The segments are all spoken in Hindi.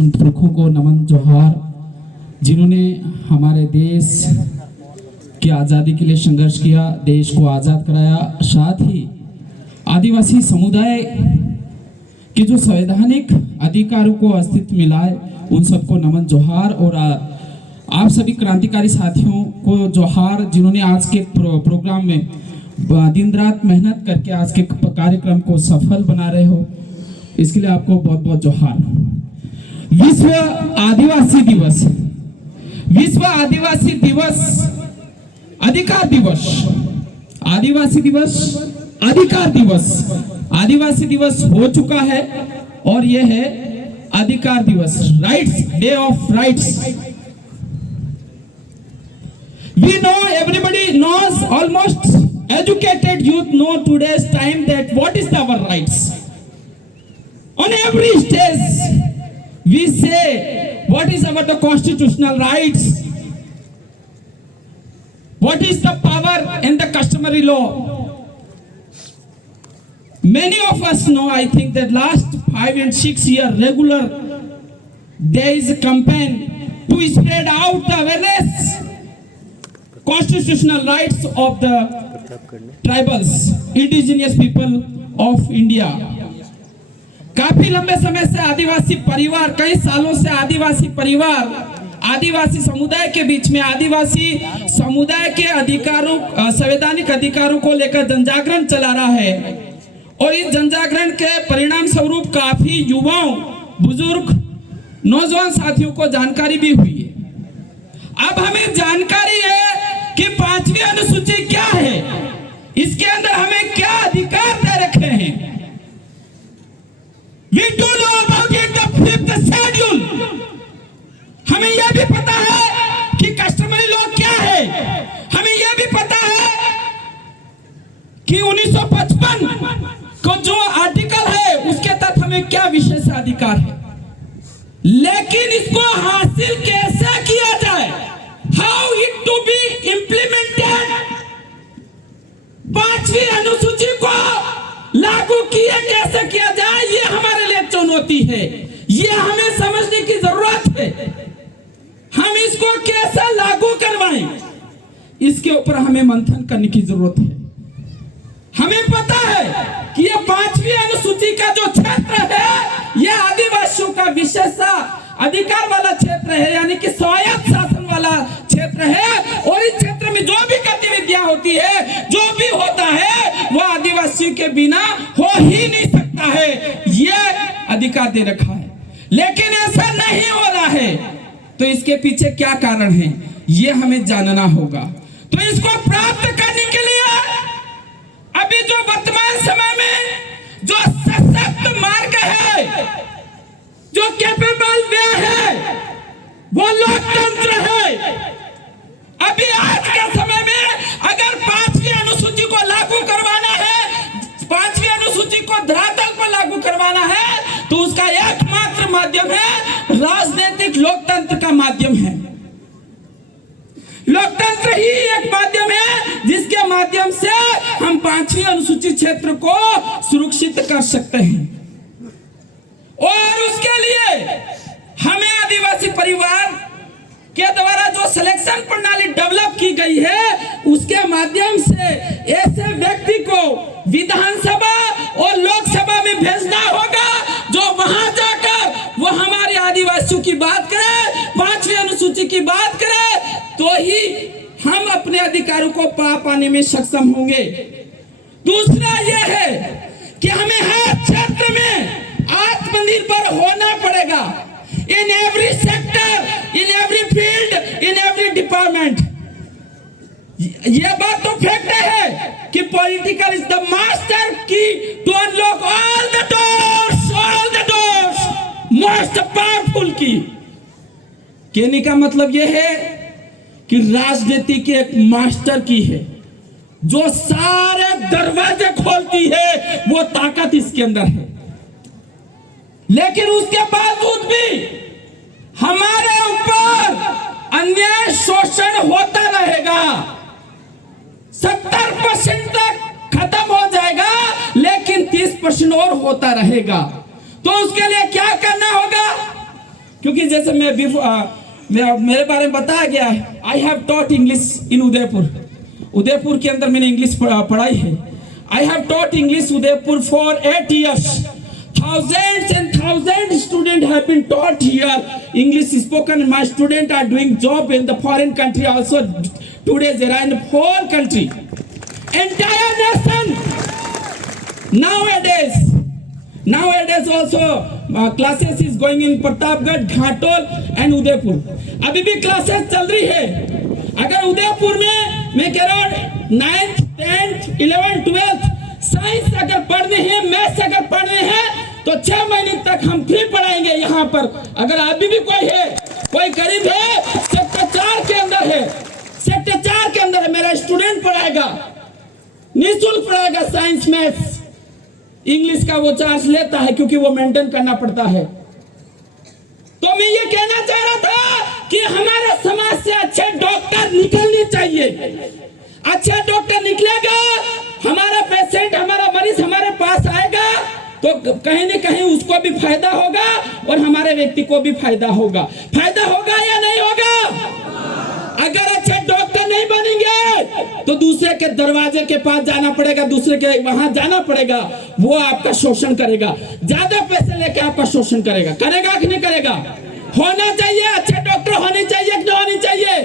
उन पुरखों को नमन जोहार जिन्होंने हमारे देश की आज़ादी के लिए संघर्ष किया, देश को आज़ाद कराया। साथ ही आदिवासी समुदाय के जो संवैधानिक अधिकारों को अस्तित्व मिला है, उन सबको नमन जोहार। और आप सभी क्रांतिकारी साथियों को जोहार जिन्होंने आज के प्रोग्राम में दिन रात मेहनत करके आज के कार्यक्रम को सफल बना रहे हो, इसके लिए आपको बहुत बहुत जोहार। विश्व आदिवासी दिवस, विश्व आदिवासी दिवस, अधिकार दिवस, आदिवासी दिवस, अधिकार दिवस। आदिवासी दिवस हो चुका है और यह है अधिकार दिवस, rights, day of rights. We know, everybody knows, almost educated youth know today's time that what is our rights. On every stage we say what is our the constitutional rights, what is the power in the customary law. Many of us know, I think, that last 5 and 6 years regular there is a campaign to spread out the awareness constitutional rights of the tribals, indigenous people of India. काफी लंबे समय से आदिवासी परिवार, कई सालों से आदिवासी परिवार आदिवासी समुदाय के बीच में आदिवासी समुदाय के अधिकारों, संवैधानिक अधिकारों को लेकर जनजागरण चला रहा है। और इस जनजागरण के परिणाम स्वरूप काफी युवाओं, बुजुर्ग, नौजवान साथियों को जानकारी भी हुई है। अब हमें जानकारी है कि 5वीं अनुसूची क्या है, इसके अंदर हमें क्या अधिकार दे रखे हैं। We do know about it, the 5th schedule. हमें यह भी पता है कि कस्टमरी लॉ क्या है। हमें यह भी पता है कि 1955 को जो आर्टिकल है उसके तहत हमें क्या विशेष अधिकार है, लेकिन इसको हासिल कैसे किया जाए, how it to be implemented, 5वीं अनुसूची को लागू किए कैसे किया जाए, ये हमारे लिए चुनौती है। ये हमें समझने की जरूरत है। हम इसको कैसे लागू करवाएं, इसके ऊपर हमें मंथन करने की जरूरत है। हमें पता है कि ये 5वीं अनुसूची का जो क्षेत्र है, यह आदिवासियों का विशेष अधिकार वाला क्षेत्र है, यानी कि स्वायत्त शासन वाला क्षेत्र है। और इस क्षेत्र में जो भी गतिविधियां होती है, जो भी होता है, वह आदिवासियों के बिना हो ही नहीं सकता है। यह अधिकार दे रखा है, लेकिन ऐसा नहीं हो रहा है। तो इसके पीछे क्या कारण है, यह हमें जानना होगा। तो इसको प्राप्त करने के लिए अभी जो वर्तमान समय में जो सशक्त मार्ग है, जो कैपेबल वे है, वो लोकतंत्र है। अभी आज के समय में अगर 5वीं अनुसूची को लागू करवाना है, 5वीं अनुसूची को धरातल पर लागू करवाना है, तो उसका एकमात्र माध्यम है राजनीतिक लोकतंत्र का माध्यम है। लोकतंत्र ही एक माध्यम है जिसके माध्यम से हम 5वीं अनुसूचित क्षेत्र को सुरक्षित कर सकते हैं। और उसके लिए हमें आदिवासी परिवार के द्वारा जो सिलेक्शन प्रणाली डेवलप की गई है, उसके माध्यम से ऐसे व्यक्ति को विधानसभा और लोकसभा में भेजना होगा, जो वहां जाकर वो हमारे आदिवासियों की बात करे, 5वीं अनुसूची की बात करे, तो ही हम अपने अधिकारों को पा पाने में सक्षम होंगे। दूसरा यह है कि हमें हर क्षेत्र में आत्मनिर्भर होना पड़ेगा, in every sector, in every field, in every department. यह बात तो फैक्ट है कि political is the master key to unlock all the doors, most powerful key. कहने का मतलब यह है कि राजनीति की एक मास्टर की है, जो सारे दरवाजे खोलती है, वो ताकत इसके अंदर है। लेकिन उसके बावजूद भी हमारे ऊपर अन्याय शोषण होता रहेगा। 70% तक खत्म हो जाएगा, लेकिन 30% और होता रहेगा। तो उसके लिए क्या करना होगा? जैसे मेरे बारे में बताया गया है, I have taught English in Udaipur के अंदर मैंने इंग्लिश पढ़ाई है। I have taught English Udaipur for 8 years। Thousands and thousands students have been taught here English spoken. My students are doing job in the foreign country also. Today they are in the whole country, entire nation. Nowadays also classes is going in Pratapgarh, Ghatol and Udaipur. अभी भी क्लासेस चल रही है। अगर उदयपुर में मैं कह रहा हूँ 9th, 10th, 11th, 12th science अगर पढ़ने हैं, मैथ्स अगर पढ़ने हैं तो 6 महीने तक हम फ्री पढ़ाएंगे यहाँ पर। अगर अभी भी कोई गरीब है, सेक्टर 4 के अंदर है, मेरा स्टूडेंट पढ़ाएगा, निःशुल्क पढ़ाएगा साइंस, मैथ्स, इंग्लिश का वो चार्ज लेता है क्योंकि वो मेंटेन करना पड़ता है। तो मैं ये कहना चाह रहा था कि हमारे समाज से अच्छे डॉक्टर निकलने चाहिए। अच्छा डॉक्टर निकलेगा, हमारा पेशेंट, हमारा मरीज हमारे पास आएगा तो कहीं न कहीं उसको भी फायदा होगा और हमारे व्यक्ति को भी फायदा होगा या नहीं होगा? अगर अच्छे डॉक्टर नहीं बनेंगे तो दूसरे के दरवाजे के पास जाना पड़ेगा, दूसरे के वहां जाना पड़ेगा, वो आपका शोषण करेगा, ज्यादा पैसे लेके आपका शोषण करेगा कि नहीं करेगा? होना चाहिए, अच्छे डॉक्टर होने चाहिए कि नहीं होनी चाहिए?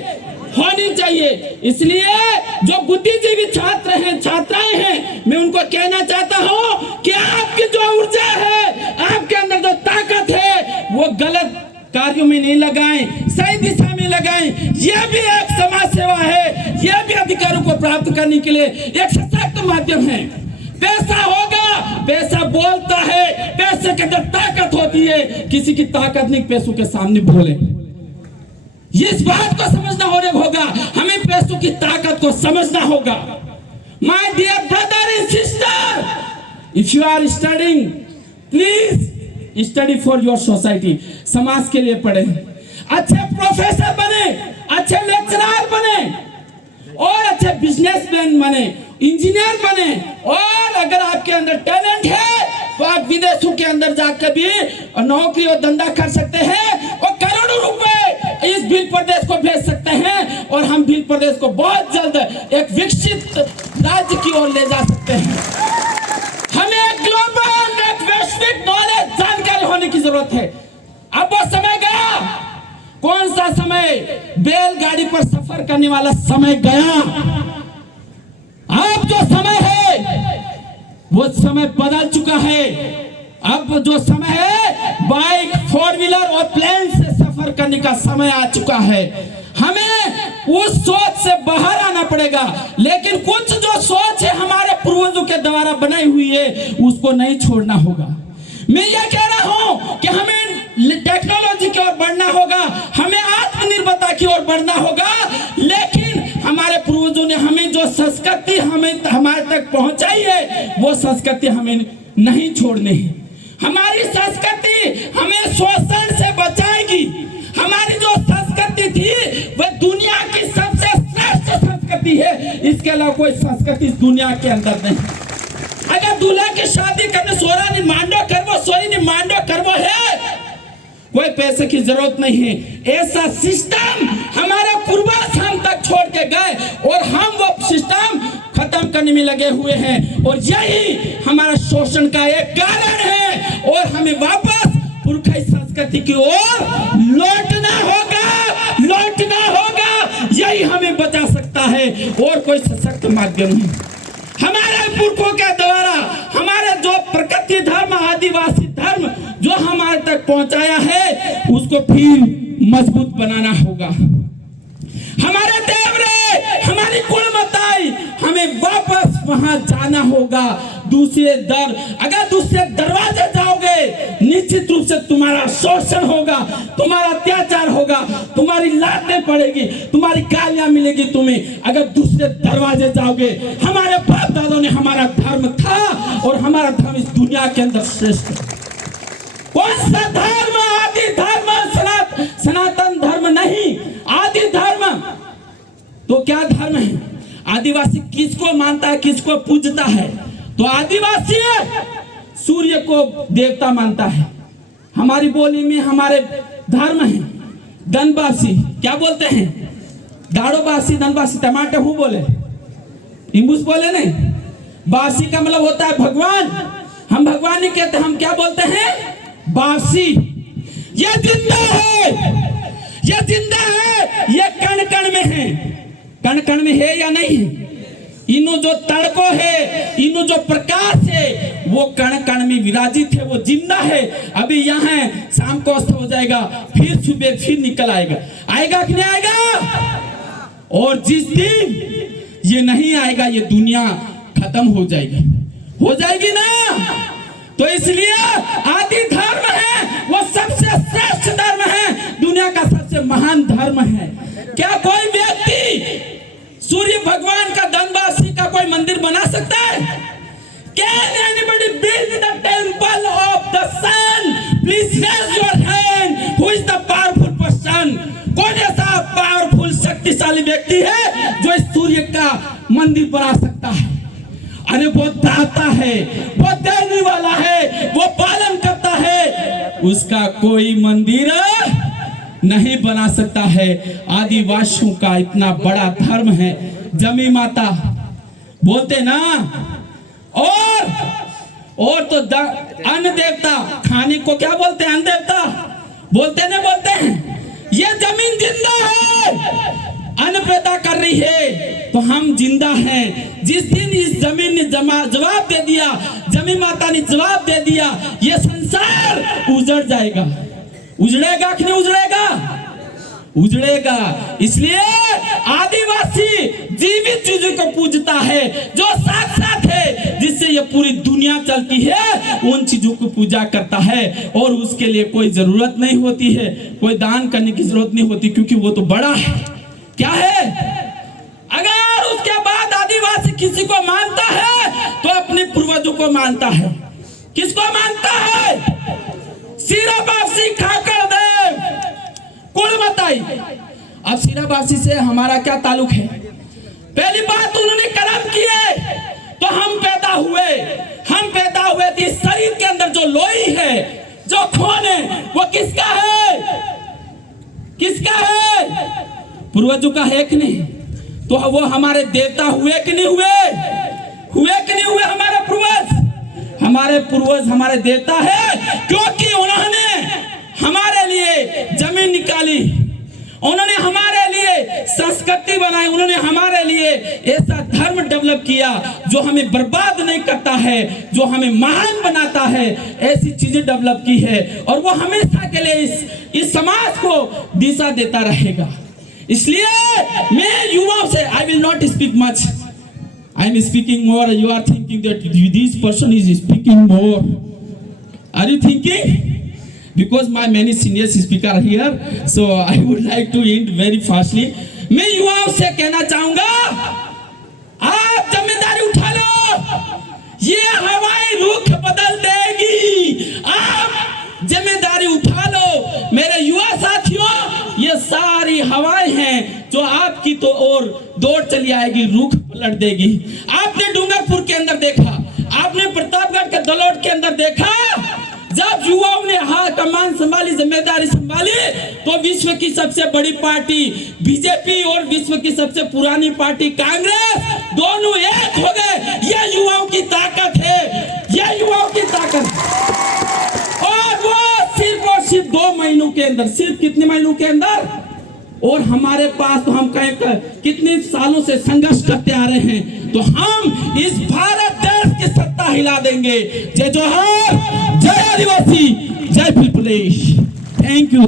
होनी चाहिए। इसलिए जो बुद्धिजीवी छात्र हैं, छात्राएं हैं, मैं उनको कहना चाहता हूं कि आपकी जो ऊर्जा है, आपके अंदर जो ताकत है, वो गलत कार्यों में नहीं लगाएं, सही दिशा में लगाएं। यह भी एक समाज सेवा है, यह भी अधिकारों को प्राप्त करने के लिए एक सशक्त माध्यम है। पैसा होगा, पैसा बोलता है, पैसे के अंदर ताकत होती है, किसी की ताकत नहीं पैसों के सामने बोले। इस बात को समझना होगा, हमें पैसों की ताकत को समझना होगा। My dear brother and sister, if you are studying, please study for your society. समाज के लिए पढ़े, अच्छे प्रोफेसर बने, अच्छे लेक्चरर बने और अच्छे बिजनेसमैन बने, इंजीनियर बने। और अगर आपके अंदर टैलेंट है तो आप विदेशों के अंदर जाकर भी नौकरी और धंधा कर सकते हैं और करोड़ों रुपए इस भील प्रदेश को भेज सकते हैं और हम भील प्रदेश को बहुत जल्द एक विकसित राज्य की ओर ले जा सकते हैं। हमें एक ग्लोबल, एक वैश्विक नॉलेज, जानकारी होने की जरूरत है। अब वो समय गया। कौन सा समय? बैलगाड़ी पर सफर करने वाला समय गया। अब जो समय है वो समय बदल चुका है। अब जो समय है बाइक, 4 व्हीलर और प्लेन से सफर करने का समय आ चुका है। हमें उस सोच से बाहर आना पड़ेगा। लेकिन कुछ जो सोच है हमारे पूर्वजों के द्वारा बनाई हुई है, उसको नहीं छोड़ना होगा। मैं ये कह रहा हूं कि हमें टेक्नोलॉजी की ओर बढ़ना होगा, हमें आत्मनिर्भरता की ओर बढ़ना होगा। लेकिन हमारे पूर्वजों ने हमें जो संस्कृति हमारे तक पहुंचाई है, वो संस्कृति हमें नहीं छोड़नी है। हमारी संस्कृति हमें शोषण से बचाएगी। हमारी जो संस्कृति थी वह दुनिया की सबसे श्रेष्ठ संस्कृति है। इसके अलावा कोई संस्कृति इस दुनिया के अंदर नहीं। अगर दूल्हा की शादी करने सोरा नि मांडो करवो, सोरी नि मांडो करवो है, कोई पैसे की जरूरत नहीं है। ऐसा सिस्टम हमारे पूर्वज हम तक छोड़ के गए और हम वो सिस्टम खत्म करने में लगे हुए हैं और यही हमारा शोषण का एक कारण है। और हमें वापस पुरखाई संस्कृति की ओर लौटना होगा। यही हमें बचा सकता है और कोई सशक्त माध्यम नहीं। हमारे पुरखों के द्वारा हमारे जो प्रकृति धर्म, आदिवासी धर्म जो हमारे तक पहुंचाया है, उसको फिर मजबूत बनाना होगा। हमारे देवरे, हमारी कुलमताई, हमें वापस वहां जाना होगा। अगर दूसरे दरवाजे जाओगे, निश्चित रूप से तुम्हारा शोषण होगा, तुम्हारा अत्याचार होगा, तुम्हारी लातें पड़ेगी, तुम्हारी गालियां मिलेगी तुम्हें। अगर दूसरे दरवाजे जाओगे, हमारे बाप दादों ने हमारा धर्म था और हमारा धर्म इस दुनिया के अंदर श्रेष्ठ है। कौन सा धर्म? आदि धर्म, सनातन धर्म नहीं, आदि धर्म। तो क्या धर्म है? आदिवासी किसको मानता है, किसको पूजता है? तो आदिवासी सूर्य को देवता मानता है, हमारी बोली में हमारे धर्म है। दनबासी क्या बोलते हैं? दाड़ोबासी, दनबासी, टमाटर हूँ बोले, इम्बूस बोले नहीं। बासी का मतलब होता है भगवान। हम भगवान नहीं कहते, हम क्या बोलते हैं? बासी। ये जिंदा है, ये जिंदा है, ये कण कण में है। कण कण में है या नहीं है? इनो जो तड़को है, इनो जो प्रकाश है, वो कण कण में विराजित है, वो जिंदा है। अभी यहाँ शाम को अस्त हो जाएगा, फिर सुबह फिर निकल आएगा। आएगा कि नहीं आएगा? और जिस दिन ये नहीं आएगा, ये दुनिया खत्म हो जाएगी ना। तो इसलिए आदि धर्म है, वो सबसे श्रेष्ठ धर्म है, दुनिया का सबसे महान धर्म है। क्या कोई व्यक्ति सूर्य भगवान का, दनबासी का कोई मंदिर बना सकता है? Can anybody build the temple of the sun? Please raise your hand. Who is the powerful person? कौन ऐसा पावरफुल शक्तिशाली व्यक्ति है जो इस सूर्य का मंदिर बना सकता है? अरे वो दाता है, वो देने वाला है, वो पालन करता है, उसका कोई मंदिर नहीं बना सकता है। आदिवासियों का इतना बड़ा धर्म है। जमी माता बोलते ना, और तो अन्न देवता, खाने को क्या बोलते हैं? अन्न देवता बोलते नहीं बोलते हैं? ये जमीन जिंदा है, अन्न पैदा कर रही है, तो हम जिंदा हैं। जिस दिन इस जमीन ने जवाब दे दिया, जमीन माता ने जवाब दे दिया, ये संसार उजड़ जाएगा। उजड़ेगा कि नहीं उजड़ेगा? उजड़ेगा। इसलिए आदिवासी जीवित चीजों को पूजता है, जो साक्षात है, जिससे ये पूरी दुनिया चलती है, उन चीजों को पूजा करता है। और उसके लिए कोई जरूरत नहीं होती है, कोई दान करने की जरूरत नहीं होती, क्योंकि वो तो बड़ा है। क्या है? अगर उसके बाद आदिवासी किसी को मानता है तो अपने पूर्वजों को मानता है। किसको मानता है? सिराबासी खाकर देव कुलमताई। अब सिराबासी से हमारा क्या ताल्लुक है? पहली बात, उन्होंने कर्म किए तो हम पैदा हुए तो इस शरीर के अंदर जो लोई है, जो खून है, वो किसका है? किसका है? पूर्वजों का है कि नहीं? तो वो हमारे देवता हुए कि नहीं हुए हमारे पूर्वज हमारे देवता है, क्योंकि उन्होंने हमारे लिए जमीन निकाली, उन्होंने हमारे लिए संस्कृति बनाई, उन्होंने हमारे लिए ऐसा धर्म डेवलप किया जो हमें बर्बाद नहीं करता है, जो हमें महान बनाता है। ऐसी चीजें डेवलप की है, और वो हमेशा के लिए इस समाज को दिशा देता रहेगा। इसलिए मैं युवाओं से, I will not speak much. I am speaking more. You are thinking that this person is speaking more. Are you thinking? Because my many senior speakers are here, so I would like to end very fastly. मैं युवाओं से कहना चाहूंगा, आप जिम्मेदारी उठा लो, ये हवाएं रुख बदल देगी। आप जिम्मेदारी उठा लो मेरे युवा साथियों। ये सारी हवाएं हैं जो आपकी तो और दौड़ चली आएगी, रुख पलट देगी। आपने डूंगरपुर के अंदर देखा, आपने प्रतापगढ़ के दलोट के अंदर देखा, जब युवाओं ने कमान संभाली, जिम्मेदारी संभाली, तो विश्व की सबसे बड़ी पार्टी बीजेपी और विश्व की सबसे पुरानी पार्टी कांग्रेस, दोनों एक हो गए। ये युवाओं की ताकत है, ये युवाओं की ताकत। और वो सिर्फ 2 महीनों के अंदर, सिर्फ कितने महीनों के अंदर? और हमारे पास तो हम कितने सालों से संघर्ष करते आ रहे हैं, तो हम इस भारत देश की सत्ता हिला देंगे। जय जोहार, जय आदिवासी, जय पीपलेश। Thank you.